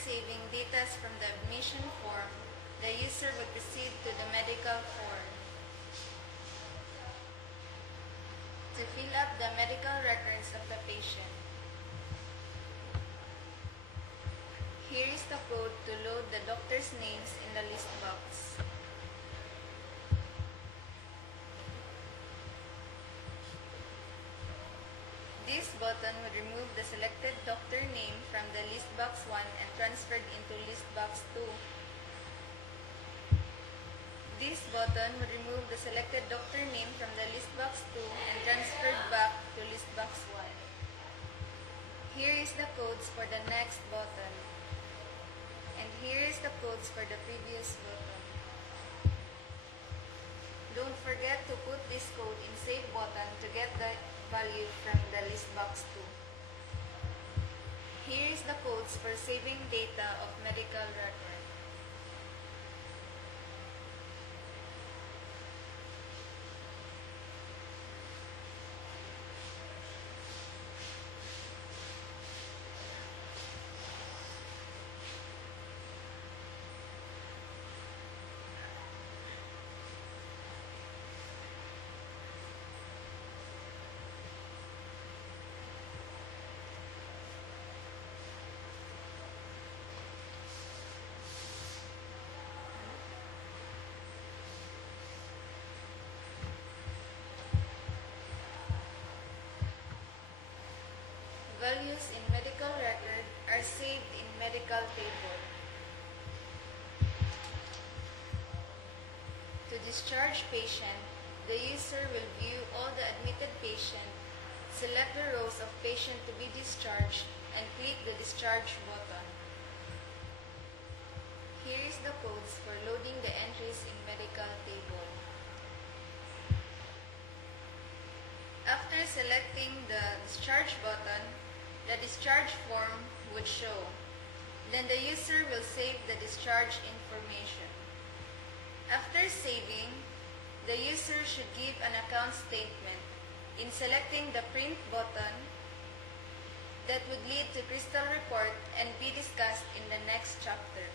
saving data from the admission form, the user would proceed to the medical form. To fill up the medical records of the patient. Here is the code to load the doctor's names in the list box. This button would remove the selected doctor name from the list box 1 and transferred into list box 2. This button would remove the selected doctor name from the list box 2 and transferred back to list box 1. Here is the codes for the next button. And here is the codes for the previous button. Don't forget to put this code in Save button to get the value from the list box 2. Here is the codes for saving data of medical record. Values in medical record are saved in medical table. To discharge patient, the user will view all the admitted patient, select the rows of patient to be discharged, and click the Discharge button. Here is the codes for loading the entries in medical table. After selecting the Discharge button, the discharge form would show. Then the user will save the discharge information. After saving, the user should give an account statement in selecting the Print button that would lead to Crystal Report and be discussed in the next chapter.